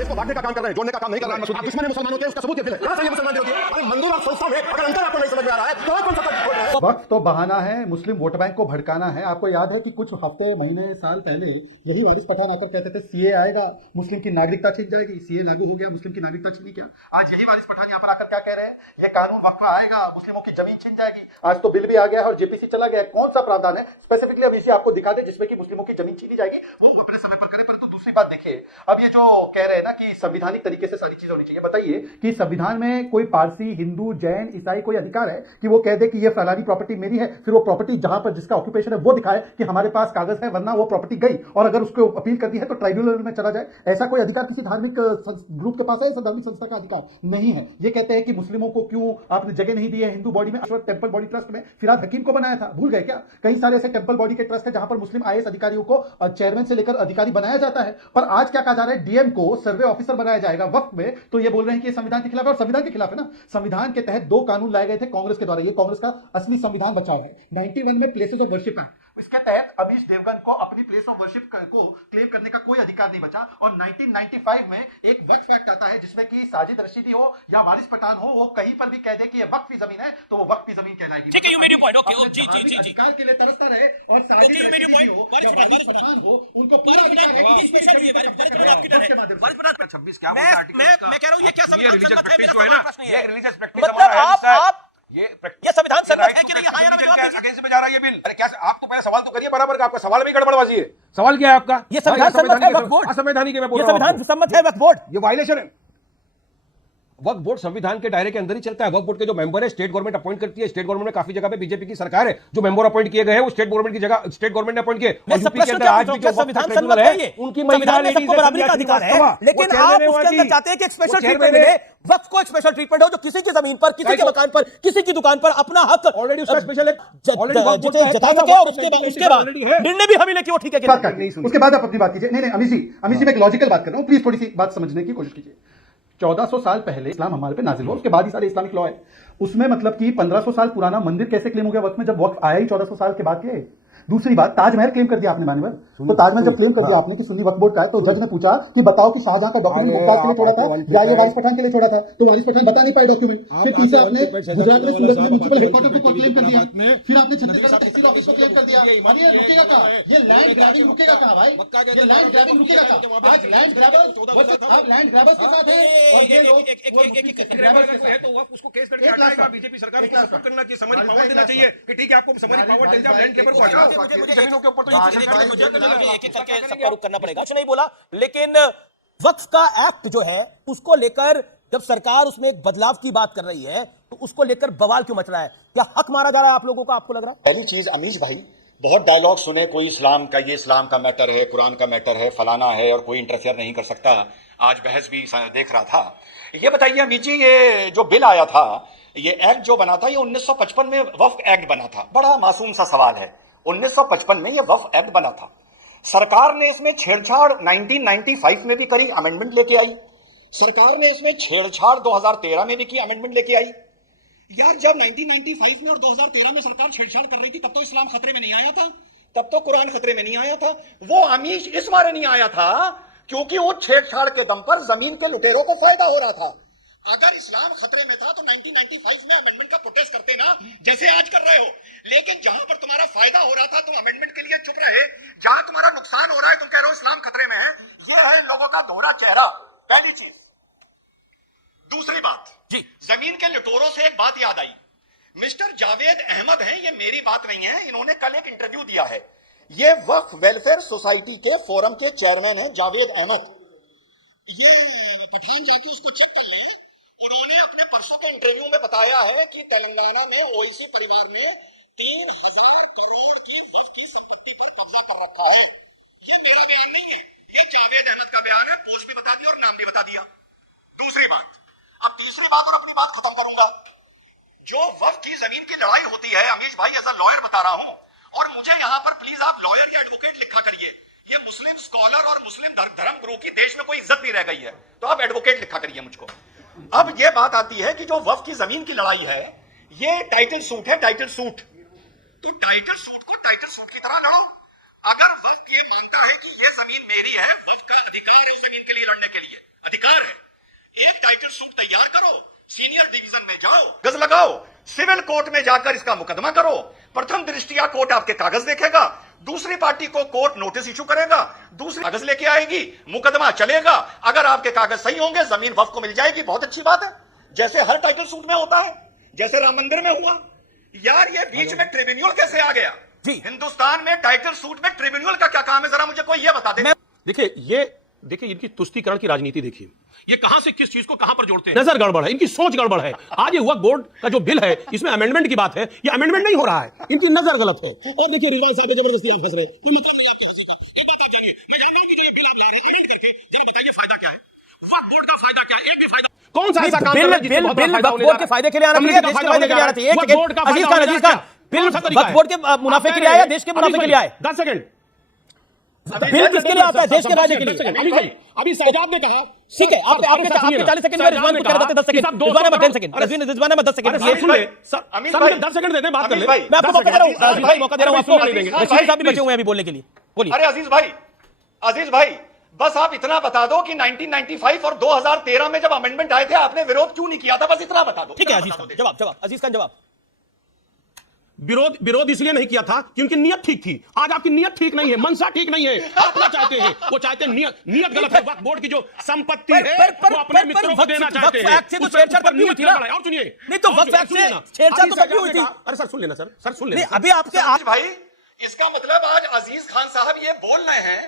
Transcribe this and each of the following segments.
देश को बांटने का काम कर रहे हैं, जोड़ने का काम नहीं कर रहे हैं। आप दुश्मन मुसलमानों के उसका सबूत क्या है? कहां से ये मुसलमान होती है? अरे मंदिर और संस्था में अगर अंतर आपको नहीं समझ में आ रहा है तो कौन सा खोल रहे हैं? वक्फ तो बहाना है, मुस्लिम वोट बैंक को भड़काना है। आपको याद है कि कुछ हफ्ते महीने साल पहले यही वारिस पठान आकर कहते थे सीए आएगा, मुस्लिम की नागरिकता छीन जाएगी। सीए लागू हो गया, मुस्लिम की नागरिकता छीनी क्या? आज यही वारिस पठान यहाँ पर आकर क्या कह रहे हैं? ये कानून वक्फ का आएगा, मुस्लिमों की जमीन छीन जाएगी। आज तो बिल भी आ गया है और जेपीसी चला गया। कौन सा प्रावधान है स्पेसिफिकली अब इसे आपको दिखा दे जिसमें कि मुस्लिमों की जमीन छीनी जाएगी? वो अपने समय पर करें। परंतु दूसरी बात देखिए, अब ये जो कह रहे हैं ना कि संवैधानिक तरीके से सारी चीजें होनी चाहिए, बताइए कि संविधान में कोई पारसी, हिंदू, जैन, ईसाई कोई अधिकार है कि वो कह दे कि ये फलानी प्रॉपर्टी मेरी है, फिर वो प्रॉपर्टी जहां पर जिसका ऑक्यूपेशन है वो दिखाए कि हमारे पास कागज है, वरना वो प्रॉपर्टी गई और अगर उसको अपील कर दी है तो ट्राइब्यूनल में चला जाए? ऐसा कोई अधिकार किसी धार्मिक ग्रुप के पास है? ऐसा धार्मिक संस्था का अधिकार नहीं है। ये कहते हैं कि मुस्लिमों को क्यों आपने जगह नहीं दी है हिंदू बॉडी में? अशोक टेंपल बॉडी ट्रस्ट में फिराद हकीम को बनाया था, भूल गए क्या? कई सारे ऐसे टेंपल बॉडी के ट्रस्ट है जहां पर मुस्लिम आईएएस अधिकारियों को चेयरमैन से लेकर अधिकारी बनाया जाता है। पर आज क्या कहा जा रहा है? डीएम को सर्वे ऑफिसर बनाया जाएगा वक्फ में। तो ये बोल रहे हैं कि ये संविधान के खिलाफ है, और संविधान के खिलाफ है ना। संविधान के तहत 2 कानून लाए गए थे कांग्रेस के द्वारा। ये कांग्रेस का असली संविधान बचाव है। 91 में प्लेसेस ऑफ वर्शिप एक्ट, इसके तहत अमीश देवगन को अपनी प्लेस ऑफ वर्शिप को क्लेम करने का कोई अधिकार नहीं बचा। और 1995 में एक वक्फ एक्ट आता है जिसमें कि साजिद रशीदी हो या वारिस पठान हो, वो कहीं पर भी कह दे कि ये वक्फ की जमीन है तो वो वक्फ की जमीन कहलाएगी। ठीक है, you made your point. Okay, जी जी जी अधिकार के लिए तरसता रहे और साजिद रशीदी हो या वारिस पठान हो, उनको पूरा अधिकार है कि इसमें जमीन का कब्जा करें उसके माध्यम से। 26 क्या बोलता है आर्टिकल इसका? मैं कह रहा हूं ये क्या संविधान रिलीजियस सम्मत है? प्रैक्टिस मेरा जो है ना, प्रश्न ये रिलीजियस प्रैक्टिस मतलब आप ये संविधान सम्मत है कि नहीं? हाँ या ना में जवाब दीजिए। अगेंस्ट में जा रहा है ये बिल। अरे क्या आप तो पहले सवाल तो करिए बराबर का, आपका सवाल में गड़बड़बाजी है। सवाल क्या है आपका? ये संविधान सम्मत है वक्फ बोर्ड? असंवैधानिक है मैं बोल ये रहा हूं संविधान आपको। सम्मत है वक्फ बोर्ड? ये वायलेशन है। वक्फ बोर्ड संविधान के दायरे के अंदर ही चलता है। वक्फ बोर्ड के जो मेंबर है स्टेट गवर्नमेंट अपॉइंट करती है। स्टेट गवर्नमेंट में काफी जगह पे बीजेपी की सरकार है, जो मेंबर अपॉइंट किए गए हैं वो स्टेट गवर्नमेंट की जगह स्टेट गवर्नमेंट ने अपॉइंट किए। और यूपी के अंदर आज भी जो संविधान सम्मत है ये, उनकी संविधान में सबको बराबरी का अधिकार है, लेकिन आप उसके अंदर चाहते हैं कि एक स्पेशल ट्रीटमेंट मिले, वक्फ को एक स्पेशल ट्रीटमेंट हो जो किसी की जमीन पर, किसी के मकान पर, किसी की दुकान पर अपना हक ऑलरेडी उसका स्पेशल है, जता सके और उसके बाद निर्णय भी हम ही ले कि वो ठीक है कि बात करनी है। उसके बाद आप अपनी बात कीजिए। नहीं नहीं अमीश जी मैं एक लॉजिकल बात कर रहा हूं, प्लीज थोड़ी सी बात समझने की कोशिश कीजिए। 1400 साल पहले इस्लाम हमारे पे नाजिल हुआ, उसके बाद ही सारे इस्लामिक लॉ है। उसमें मतलब कि 1500 साल पुराना मंदिर कैसे क्लेम हो गया वक्त में, जब वक्त आया ही 1400 साल के बाद के? दूसरी बात, ताजमहल क्लेम कर दिया आपने मान्यवर, तो ताजमहल जब क्लेम कर दिया आपने कि सुन्नी वक्फ बोर्ड का है, तो जज ने पूछा कि बताओ कि शाहजहां का डॉक्यूमेंट मुमताज के लिए छोड़ा था या ये वारिस पठान के लिए छोड़ा था? तो वारिस पठान बता नहीं पाए डॉक्यूमेंट। फिर तीसरा आपने गुजरात में सूरत में म्युनिसिपल हेडक्वार्टर को क्लेम कर दिया, फिर आपने छत्तीसगढ़ तहसील ऑफिस को क्लेम कर दिया। अब ये रुकेगा कहां? ये लैंड ग्रैबिंग रुकेगा कहां भाई? ये लैंड ग्रैबिंग रुकेगा कहां? आज लैंड ग्रैबर्स, आप लैंड ग्रैबर्स के साथ हैं और ये लोग ग्रैबर्स के साथ है तो आप उसको केस करके हटाएगा। बीजेपी सरकार को सपोर्ट करना चाहिए, समरी पावर देना चाहिए कि ठीक है आपको समरी पावर दे दिया, लैंड केबर को हटाओ, जमीनों के ऊपर तो एक एक करके सबका रुख करना पड़ेगा। कुछ नहीं बोला, लेकिन वक्फ का एक्ट जो है उसको लेकर जब सरकार उसमें एक बदलाव की बात कर रही है तो उसको लेकर बवाल क्यों मच रहा है? क्या हक मारा जा रहा है आप लोगों का? आपको लग रहा है? पहली चीज अमीश भाई, बहुत डायलॉग सुने, कोई इस्लाम का, ये इस्लाम का मैटर है, कुरान का मैटर है, फलाना है और कोई इंटरफेयर नहीं कर सकता। आज बहस भी देख रहा था। ये बताइए अमीश जी, ये जो बिल आया था, ये एक्ट जो बना था, ये 1955 में वक्फ एक्ट बना था। बड़ा मासूम सा सवाल है, 1955 में ये वक्फ एक्ट बना था। सरकार ने इसमें छेड़छाड़ 1995 में भी करी, अमेंडमेंट लेके आई। सरकार ने इसमें छेड़छाड़ 2013 में भी की, अमेंडमेंट लेके आई। यार जब 1995 में और 2013 में सरकार छेड़छाड़ कर रही थी तब तो इस्लाम खतरे में नहीं आया था, तब तो कुरान खतरे में नहीं आया था। वो अमीश इस बारे नहीं आया था क्योंकि वो छेड़छाड़ के दम पर जमीन के लुटेरों को फायदा हो रहा था। अगर इस्लाम खतरे में था तो 1995 में अमेंडमेंट का प्रोटेस्ट करते ना, जैसे आज कर रहे हो। लेकिन जहां पर तुम्हारा फायदा हो रहा था तुम अमेंडमेंट के लिए चुप रहे, जहां तुम्हारा नुकसान हो रहा है तुम कह रहे हो इस्लाम खतरे में है। यह है इन लोगों का दोहरा चेहरा, पहली चीज। दूसरी बात जी, जमीन के लुटेरों से एक बात याद आई। मिस्टर जावेद अहमद हैं, ये मेरी बात नहीं है, इन्होंने कल एक इंटरव्यू दिया है। ये वक्फ वेलफेयर सोसाइटी के फोरम के चेयरमैन हैं जावेद अहमद। ये पठान जाके उसको चेक कर लिया। उन्होंने अपने परसों के इंटरव्यू में बताया है कि तेलंगाना में ओवैसी परिवार ने 3000 करोड़ की वक्फ की संपत्ति पर कब्जा कर रखा है। ये मेरा बयान नहीं है, ये जावेद अहमद का बयान है। पोस्ट भी बता दिया और नाम भी बता दिया। दूसरी बात, अब तीसरी बात और अपनी बात खत्म करूंगा। जो वक्फ की जमीन की लड़ाई होती है अमीश भाई, एज अ लॉयर बता रहा हूं, और मुझे यहां पर प्लीज आप लॉयर या एडवोकेट लिखा करिए। ये मुस्लिम स्कॉलर और मुस्लिम धर्म गुरु की देश में कोई इज्जत नहीं रह गई है, तो आप एडवोकेट लिखा करिए मुझको। अब ये बात आती है कि जो वक्फ की जमीन की लड़ाई है, ये टाइटल सूट है, टाइटल सूट। तो टाइटल सूट को टाइटल सूट की तरह लड़ो। अगर वक्फ ये मानता है कि ये जमीन मेरी है, वक्फ का अधिकार है जमीन के लिए लड़ने के लिए, अधिकार है। एक टाइटल सूट तैयार करो, सीनियर डिवीजन में जाओ, गज लगाओ, सिविल कोर्ट में जाकर इसका मुकदमा करो। प्रथम दृष्टिया कोर्ट आपके कागज देखेगा, दूसरी पार्टी को कोर्ट नोटिस इशू करेगा, दूसरी कागज लेके आएगी, मुकदमा चलेगा। अगर आपके कागज सही होंगे, जमीन वक्फ को मिल जाएगी, बहुत अच्छी बात है, जैसे हर टाइटल सूट में होता है, जैसे राम मंदिर में हुआ। यार ये बीच में ट्रिब्यूनल कैसे आ गया जी? हिंदुस्तान में टाइटल सूट में ट्रिब्यूनल का क्या काम है, जरा मुझे कोई ये बता दे। देखिए इनकी तुष्टीकरण की राजनीति देखिए, ये कहां से किस चीज को कहां पर जोड़ते हैं। नजर गड़बड़ है, इनकी सोच गड़बड़ है। आज ये वक्फ बोर्ड का जो बिल है, इसमें अमेंडमेंट की बात है, ये अमेंडमेंट नहीं हो रहा है, इनकी नजर गलत है। और देखिए रिजवान साहब जबरदस्ती आप फंस रहे, कोई मतलब नहीं आपके हंसी का। एक बात आप जानिए, मैं जानता हूं कि जो ये बिल आप ला रहे हैं अमेंड करके, जरा बताइए फायदा क्या है, वक्फ बोर्ड का फायदा क्या है? एक भी फायदा कौन सा ऐसा काम कर रहा है जिससे बहुत बड़ा फायदा होने जा रहा है? वक्फ बोर्ड के फायदे के लिए आना चाहिए, देश के फायदे के लिए आना चाहिए। वक्फ बोर्ड का अजीज खान बिल वक्फ बोर्ड के मुनाफे के लिए आया, देश के मुनाफे के लिए आए। 10 सेकंड बिल किसके लिए आता है? देश के फायदे के लिए। अभी शहजाद ने कहा, ठीक है, आपके 40 सेकंड में रिजवान को कह देते 10 सेकंड, रिजवान में 10 सेकंड, रिजवान में 10 सेकंड। सुन ले सर, 10 सेकंड देते बात कर ले। मैं आपको मौका दे रहा हूं, अजीज भाई मौका दे रहा हूं आपको। रशीद साहब भी बचे हुए हैं अभी बोलने के लिए, बोलिए। अरे अजीज भाई बस आप इतना बता दो कि 1995 और 2013 में जब अमेंडमेंट आए थे, आपने विरोध क्यों नहीं किया था, बस इतना बता दो। ठीक है अजीज खान, जवाब अजीज खान जवाब। विरोध इसलिए नहीं किया था क्योंकि नियत ठीक थी। आज आपकी नियत ठीक नहीं है, मनसा ठीक नहीं है। आप क्या चाहते हैं? वो चाहते हैं नियत गलत है। वक्फ बोर्ड की जो संपत्ति है वो अपने मित्रों को देना चाहते हैं। वक्फ एक्ट से तो छेड़छाड़ कभी हुई थी ना? और सुनिए, नहीं तो वक्फ एक्ट से छेड़छाड़ तो कभी हुई थी? अरे सर सुन लेना, सर सुन लेना। अभी आपके आज भाई इसका मतलब आज अजीज खान साहब ये बोल रहे हैं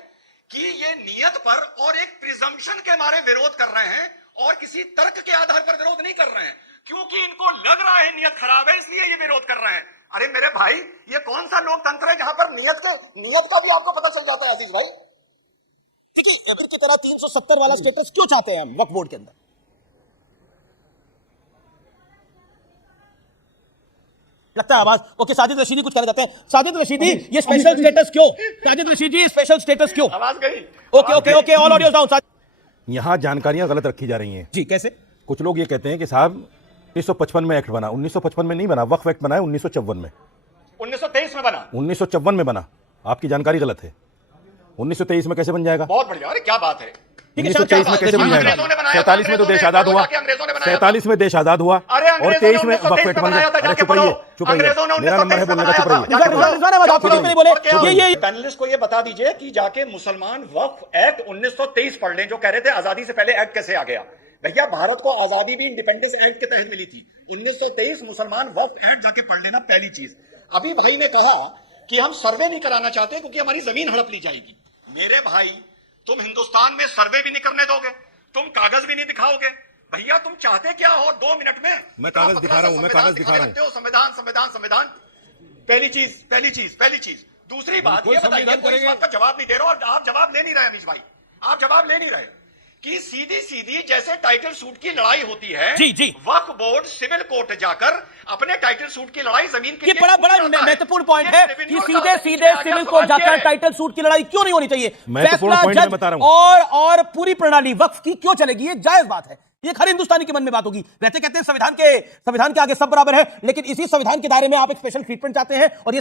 कि ये नियत पर और एक प्रिजम्पशन के मारे विरोध कर रहे हैं और किसी तर्क के आधार पर विरोध नहीं कर रहे हैं, क्योंकि इनको लग रहा है नियत खराब है इसलिए ये विरोध कर रहे हैं। अरे मेरे भाई, ये कौन सा लोकतंत्र है जहां पर नियत का भी आपको पता चल जाता है अजीज भाई? देखिए की तरह 370 वाला स्टेटस क्यों चाहते हैं हम वक्फ बोर्ड के अंदर? लगता है आवाज ओके। साजिद रशीदी कुछ कहना चाहते हैं। साजिद रशीदी, ये स्पेशल स्टेटस क्यों? साजिद रशीदी, स्पेशल स्टेटस क्यों? आवाज गई। Okay all audios down. यहाँ जानकारियां गलत रखी जा रही हैं जी, कैसे? कुछ लोग ये कहते हैं कि साहब 1955 में एक्ट बना, 1955 में नहीं बना, वक्फ एक्ट बना है 1954 में, 1923 में बना, 1954 में बना। आपकी जानकारी गलत है। 1923 में कैसे बन जाएगा? बहुत बढ़िया। अरे क्या बात है, 1923 में कैसे बन जाएगा? 47 में तो देश आजाद हुआ, 47 में देश आजाद हुआ और 23 में वक्फ एक्ट बन गया। अरे चुप रहिए, मेरा नंबर है बोलने का, चुप रहिए। पैनलिस्ट को ये बता दीजिए कि जाके मुसलमान वक्फ एक्ट 1923 पढ़ लें, जो कह रहे थे आजादी से पहले एक्ट कैसे आ गया। भैया भारत को आजादी भी इंडिपेंडेंस एक्ट के तहत मिली थी। 1923 मुसलमान वक्फ एक्ट जाके पढ़ लेना, पहली चीज। अभी भाई ने कहा कि हम सर्वे नहीं कराना चाहते क्योंकि हमारी जमीन हड़प ली जाएगी। मेरे भाई, तुम हिंदुस्तान में सर्वे भी नहीं करने दोगे, तुम कागज भी नहीं दिखाओगे। भैया तुम चाहते क्या हो? 2 मिनट में मैं कागज दिखा रहा हूं, मैं कागज दिखा रहा हूं। संविधान पहली चीज। दूसरी बात ये बताइए, कोई इस बात का जवाब नहीं दे रहा और आप जवाब ले नहीं रहे अनीश भाई, आप जवाब ले नहीं रहे कि सीधी जैसे टाइटल सूट की लड़ाई होती है, जी वक्फ बोर्ड सिविल कोर्ट जाकर अपने टाइटल सूट की लड़ाई जमीन के ये बड़ा महत्वपूर्ण पॉइंट है कि सीधे सिविल कोर्ट जाकर टाइटल सूट की लड़ाई क्यों नहीं होनी चाहिए। महत्वपूर्ण पॉइंट मैं बता रहा हूं। और पूरी प्रणाली वक्फ की क्यों चलेगी? ये जायज बात है, ये हर हिंदुस्तानी के मन में बात होगी। कहते हैं संविधान के आगे सब बराबर है, लेकिन इसी संविधान के दायरे में आप एक स्पेशल ट्रीटमेंट चाहते हैं और ये